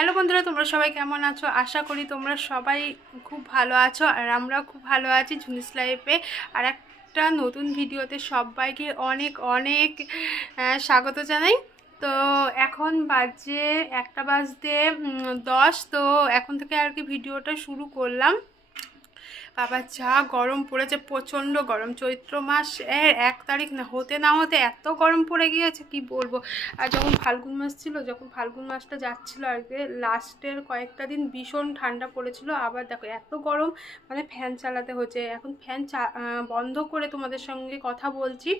Hello বন্ধুরা, তোমরা সবাই কেমন আছো? আশা করি তোমরা সবাই খুব ভালো আছো আর আমরাও খুব ভালো আছি ঝুনিস লাইফে। আর একটা নতুন ভিডিওতে সবাইকে অনেক অনেক স্বাগত জানাই। তো এখন বাজে 1:10। তো এখন থেকে আর কি ভিডিওটা শুরু করলাম। বাবা যা গরম পড়েছে, প্রচণ্ড গরম। চৈত্র মাস 1 তারিখ না হতে না হতে এত গরম পড়ে গিয়েছে কি বলবো। আর যখন ফাল্গুন মাস ছিল, যখন ফাল্গুন মাসটা যাচ্ছিলো আর কি, লাস্টের কয়েকটা দিন ভীষণ ঠান্ডা পড়েছিল। আবার দেখো এত গরম, মানে ফ্যান চালাতে হচ্ছে। এখন ফ্যান বন্ধ করে তোমাদের সঙ্গে কথা বলছি।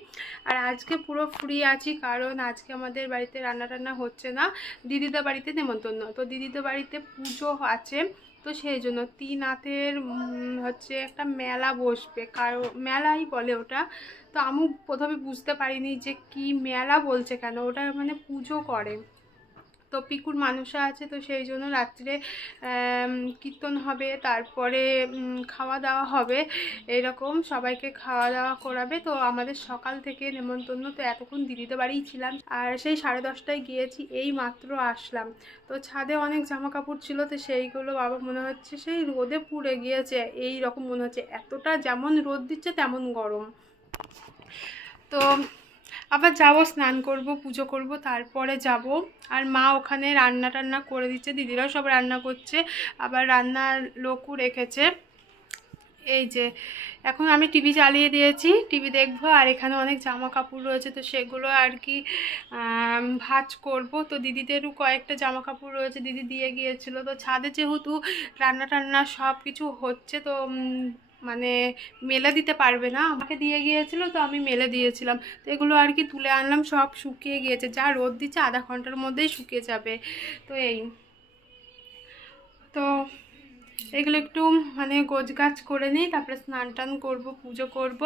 আর আজকে পুরো ফ্রি আছি, কারণ আজকে আমাদের বাড়িতে রান্না টান্না হচ্ছে না, দিদিদের বাড়িতে নেমন্তন্ন। তো দিদিদের বাড়িতে পুজো আছে, তো সেই জন্য তিনাথের হচ্ছে একটা মেলা বসবে, কারো মেলাই বলে ওটা। তো আমি প্রথমে বুঝতে পারিনি যে কি মেলা বলছে কেন, ওটা মানে পুজো করে। তো পিকুর মানুষা আছে, তো সেই জন্য রাত্রে কীর্তন হবে, তারপরে খাওয়া দাওয়া হবে, এরকম সবাইকে খাওয়া দাওয়া করাবে। তো আমাদের সকাল থেকে নেমন্তন্ন। তো এতক্ষণ দিদিদের বাড়িই ছিলাম, আর সেই 10:30টায় গিয়েছি, এই মাত্র আসলাম। তো ছাদে অনেক জামা কাপড় ছিল, তো সেইগুলো বাবা মনে হচ্ছে সেই রোদে পুড়ে গিয়েছে, এই রকম মনে হচ্ছে। এতটা যেমন রোদ দিচ্ছে তেমন গরম। তো আবার যাব, স্নান করব, পুজো করব, তারপরে যাব। আর মা ওখানে রান্না টান্না করে দিচ্ছে, দিদিরাও সব রান্না করছে, আবার রান্নার লোকও রেখেছে। এই যে এখন আমি টিভি চালিয়ে দিয়েছি, টিভি দেখবো। আর এখানে অনেক জামা কাপড় রয়েছে, তো সেগুলো আর কি ভাঁজ করব। তো দিদিদেরও কয়েকটা জামা কাপড় রয়েছে, দিদি দিয়ে গিয়েছিল। তো ছাদে যেহেতু রান্না টান্না সব কিছু হচ্ছে, তো মানে মেলে দিতে পারবে না, আমাকে দিয়ে গিয়েছিল, তো আমি মেলে দিয়েছিলাম। তো এগুলো আর কি তুলে আনলাম, সব শুকিয়ে গিয়েছে। যা রোদ দিচ্ছে আধা ঘন্টার মধ্যেই শুকিয়ে যাবে। তো এই তো এগুলো একটু মানে গোছগাছ করে নিই, তারপরে স্নান টান করবো, পুজো করব।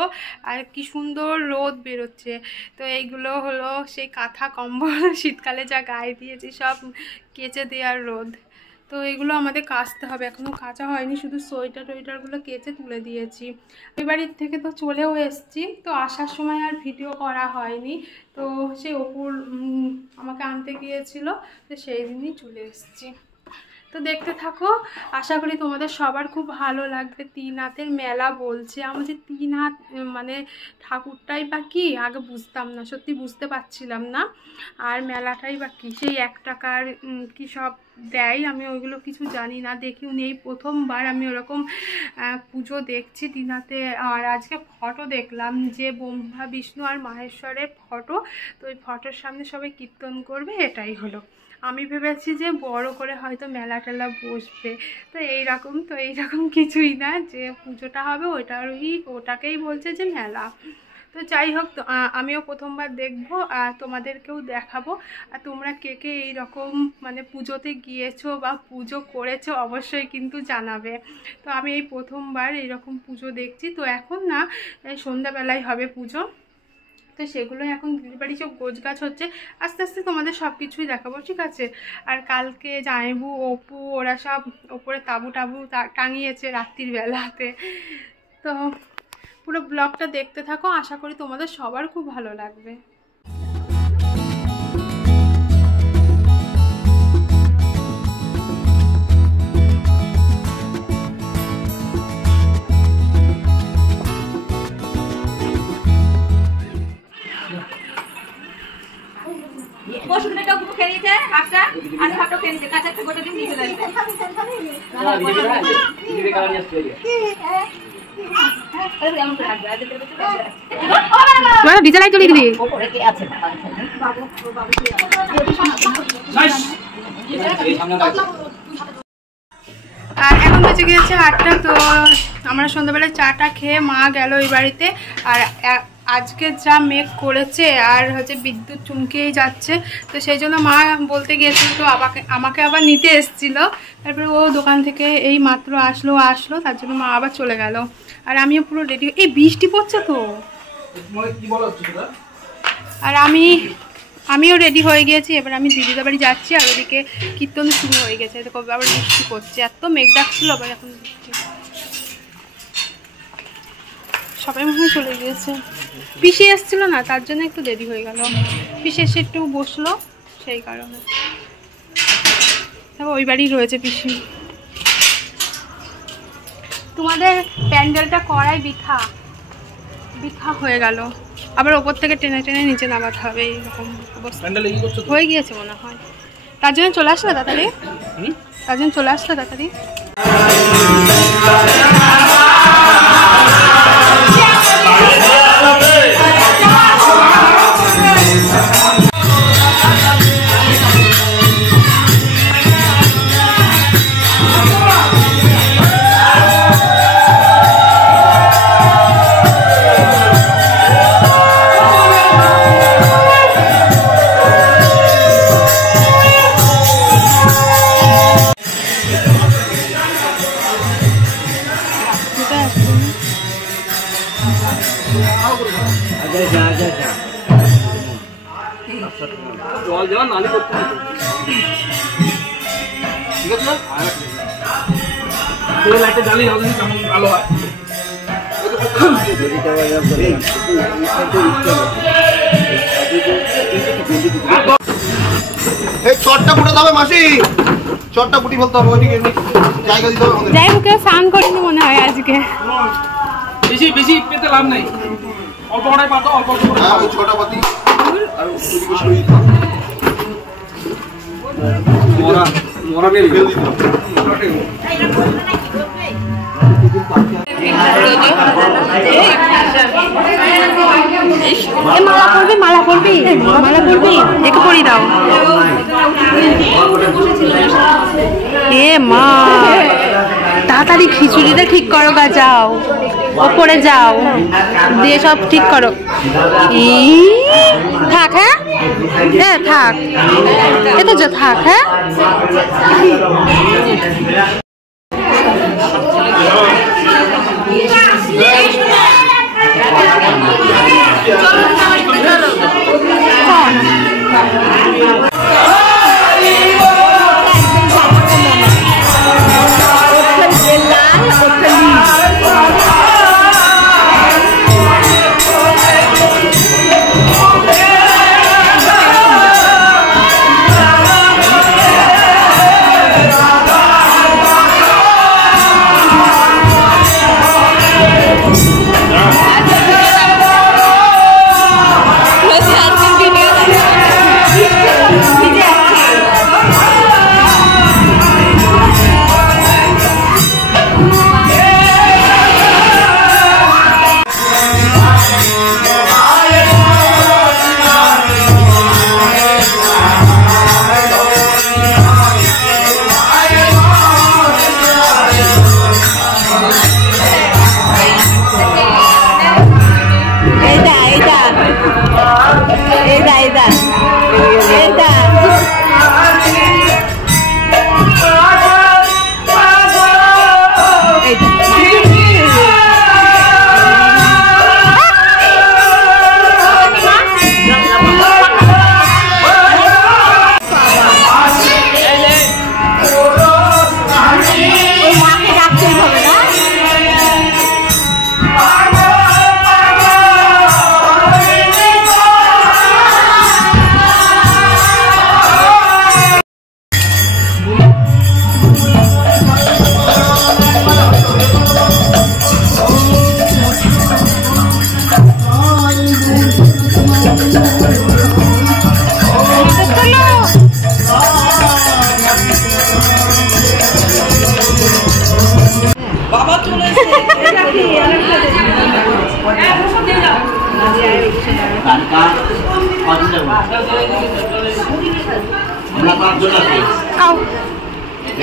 আর কি সুন্দর রোদ বেরোচ্ছে। তো এইগুলো হলো সেই কাঁথা কম্বল শীতকালে যা গায়ে দিয়েছি, সব কেচে দেওয়ার রোদ। তো এগুলো আমাদের কাচতে হবে, এখনও কাচা হয়নি, শুধু সোয়েটার টোয়েটারগুলো কেচে তুলে দিয়েছি। ওই বাড়ির থেকে তো চলেও এসেছি, তো আসার সময় আর ভিডিও করা হয়নি। তো সেই অপুর আমাকে আনতে গিয়েছিল, তো সেই দিনই চলে এসেছি। তো দেখতে থাকো, আশা করি তোমাদের সবার খুব ভালো লাগবে। তিনাথের মেলা বলছে। আমার যে তিনাথ মানে ঠাকুরটাই বা কি আগে বুঝতাম না, সত্যি বুঝতে পারছিলাম না। আর মেলাটাই বা কি, সেই 1 টাকার কি সব দেয়, আমি ওইগুলো কিছু জানি না, দেখিও নেই। প্রথমবার আমি ওরকম পুজো দেখছি তিনাথে। আর আজকে ফটো দেখলাম যে ব্রহ্মা বিষ্ণু আর মাহেশ্বরের ফটো, তো ওই ফটোর সামনে সবাই কীর্তন করবে, এটাই হলো। আমি ভেবেছি যে বড় করে হয়তো মেলা টেলা বসবে, তো এইরকম কিছুই না, যে পুজোটা হবে ওটাকেই বলছে যে মেলা। তো যাই হোক, আমিও প্রথমবার দেখবো, আর তোমাদেরকেও দেখাবো। আর তোমরা কে কে এইরকম মানে পুজোতে গিয়েছো বা পুজো করেছো অবশ্যই কিন্তু জানাবে। তো আমি এই প্রথমবার এইরকম পুজো দেখছি। তো এখন না সন্ধ্যাবেলায় হবে পুজো, তো সেগুলো এখন দিদির বাড়ি সব গোছগাছ হচ্ছে। আস্তে আস্তে তোমাদের সব কিছুই দেখাবো, ঠিক আছে? আর কালকে জামাইবু অপু ওরা সব ওপরে তাবু টাবু টাঙিয়েছে রাত্রির বেলাতে। তো পুরো ব্লগটা দেখতে থাকো, আশা করি তোমাদের সবার খুব ভালো লাগবে। ডিজাইন চলে দিদি। আর এখন বেঁচে গিয়েছে 8টা। তো আমরা সন্ধ্যাবেলায় চাটা খেয়ে মা গেল ওই বাড়িতে। আর আজকে যা মেঘ করেছে, আর হচ্ছে বিদ্যুৎ চমকেই যাচ্ছে, তো সেই জন্য মা বলতে গিয়েছিল, তো আমাকে আবার নিতে এসেছিলো। তারপরে ও দোকান থেকে এই মাত্র আসলো, তার জন্য মা আবার চলে গেল। আর আমিও পুরো রেডি, এই বৃষ্টি পড়ছে তো। আর আমিও রেডি হয়ে গিয়েছি, এবার আমি দিদিদের বাড়ি যাচ্ছি। আর ওদিকে কীর্তন শুরু হয়ে গেছে, তো কবে আবার বৃষ্টি পড়ছে, এত মেঘ ডাকছিল, আবার এখন বৃষ্টি। সবাই মনে হয় চলে গিয়েছে, পিসি এসেছিল না, তার জন্য একটু দেরি হয়ে গেল। পিসি এসে একটু বসলো, সেই কারণে। ওই বাড়ি রয়েছে পিসি। তোমাদের প্যান্ডেলটা করাই বৃথা বৃথা হয়ে গেল। আবার ওপর থেকে টেনে টেনে নিচে নামাতে হবে, এইরকম অবস্থা হয়ে গিয়েছে মনে হয়। তার জন্য চলে আসলে তাড়াতাড়ি, তার জন্য চলে আসলে তাড়াতাড়ি। চটটা ফুটাতে হবে মাসি, চটটা ফুটি ফেলতে হবে, ওইদিকে জায়গা দিতে হবে। যাই হোক স্নান করিনি মনে হয় আজকে। বেশি বেশি পেতে লাভ নাই, অল্প কটাই পাতো, অল্প অল্প করে। হ্যাঁ ওই ছটা পাতি আর ওইদিকে সরিয়ে দিতে হবে। মরা নিয়ে ফেল দিতে হবে। মালা পরবি, মালা পরবি, মালা পরবি, একটু পরি দাও। এ মা তাড়াতাড়ি খিচুড়িটা ঠিক করো গা, যাও ওপরে যাও, দিয়ে সব ঠিক করো। থাক, হ্যাঁ থাক, এ তো যা থাক। হ্যাঁ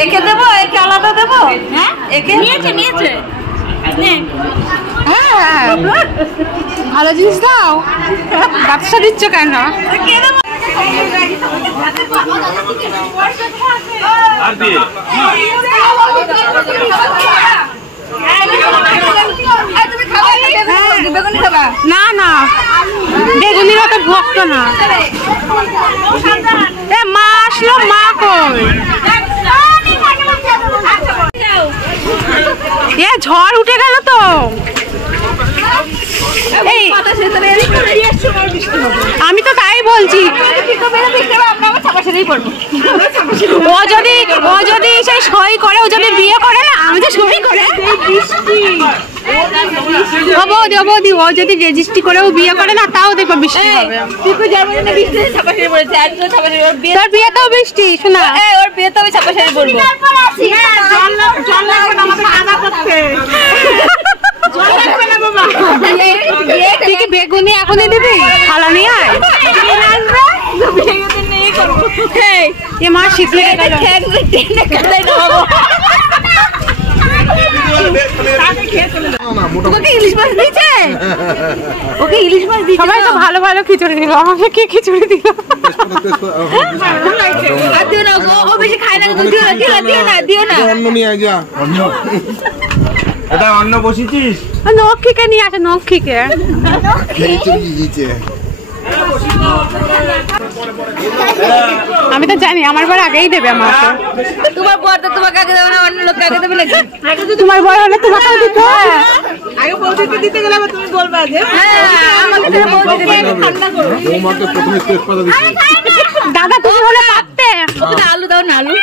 একে দেবো, একে আলাদা দেবো। হ্যাঁ একে নিয়েছে নিয়েছে। হ্যাঁ ভালো জিনিস দাও, বাচ্চা দিচ্ছ কেন? না না বেগুনির অত ভক্ত না। মা আসলো, মা কই? এ ঝড় উঠে গেল তো। এই আমি তো তাই বলছি। ও যদি সেই সই করে, ও যদি বিয়ে করে না, আমি তো সই করে বৌদি ও যদি রেজিস্ট্রি করে ও বিয়ে করে না, তাও দেখবো বৃষ্টি হবে। তোর বিয়েতেও বৃষ্টি শোনা, ওর বিয়েতে আমি ছাপা শাড়ি পরবো। তুই কি বেগুনি এখনই দিবি? থালা নিয়ে আয়। এ মা শীত লেগে গেল। ওকে ইলিশ মাছ দিয়েছে, ওকে ইলিশ মাছ দিয়েছে। সবাই তো ভালো ভালো খিচুড়ি দিল, আমাকে কি খিচুড়ি দিল? দিও না, ও বেশি খায় না, দিও না। অন্য নিয়ে আয় যা। এটা অন্য বসিছিস? নক্ষীকে নিয়ে আসে, নক্ষীকে। আমি তো জানি আমার বর আগেই দেবে আমাকে। তোমার বর তো তোমাকে আগে দেবে না, অন্য লোককে আগে দেবে নাকি? তোমার বর হলে তোমাকেও দিত। আগে বৌদিকে দিতে গেলে আবার তুমি বলবা যে আমাকে তুমি বৌদিকে দিয়ে ঠান্ডা করো। বৌমাকে প্রথমে তেজপাতা দিচ্ছি। দাদা তুমি হলে পারতে। ওকে আলু দাও না, আলু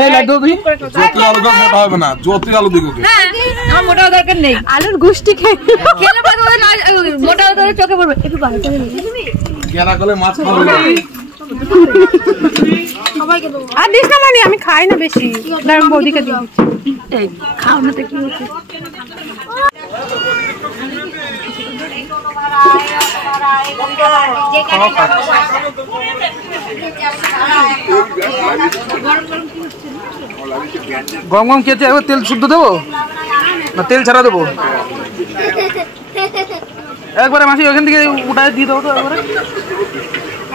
এই লাড্ডু তুই যত আলু মোটা হবে না, যত আলু দিকে। হ্যাঁ, আমার মোটা দরকার নেই। আলুর গুষ্টি খেলে পারবো না, মোটা দরকার চোখে পড়বে। একটু ভালো করে দিবি, কেনা করলে মাছ খাবে না। আর দিস না, মানে আমি খাই না বেশি, গরম বৌদিকে দিই। এই খাও না তো কি হচ্ছে? গরম গরম খেতে একবার তেল শুদ্ধ দেবো না তেল ছাড়া দেবো? একবারে মাসি ওখান থেকে উঠায় দিয়ে দেবো তো একবারে।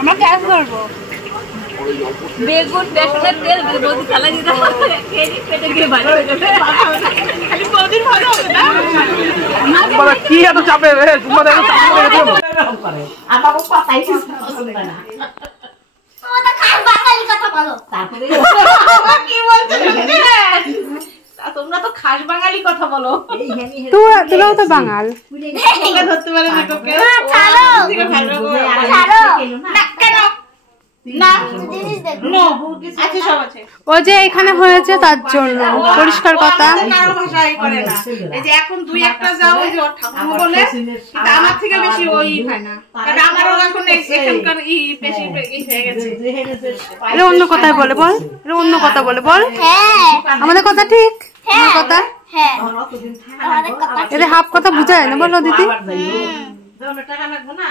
আমরা গ্যাস ধরবো। বেগুন বেসনের তেল বৌদি চালা দিতে হবে, খেয়ে পেটে গিয়ে ভালো হয়ে যাবে। খালি বৌদির ভালো হবে না, বাবা কি এত চাপে রে, তোমাদের এত চাপ করে গেছো। আমাকে কথাই শুনবে না। ওটা খাস বাঙালি কথা বলো। তারপরে কি বলছো? তোমরা তো খাস বাঙালি কথা বলো। তোরাও তো বাঙাল। তোকে ধরতে পারে না তোকে। ছাড়ো। ছাড়ো। না কেন? না জিনিস দেখো। নো। আছে সব আছে। ও যে এখানে হয়েছে তার জন্য পরিষ্কার কথা। কারো ভাষাই করে না। এই যে এখন দুই একটা যাও ওই যে ওর ঠাকুমা বলে, কিন্তু আমার থেকে বেশি ওই হয় না। কারণ আমারও এখন এখানকার বেশি হয়ে গেছে। এটা অন্য কথাই বলে বল, এটা অন্য কথা বলে বল। হ্যাঁ। আমাদের কথা ঠিক, আমার কথা। হ্যাঁ। আমাদের কথা এটা হাফ কথা বুঝায় না, বলো দিদি। টাকা লাগবে না।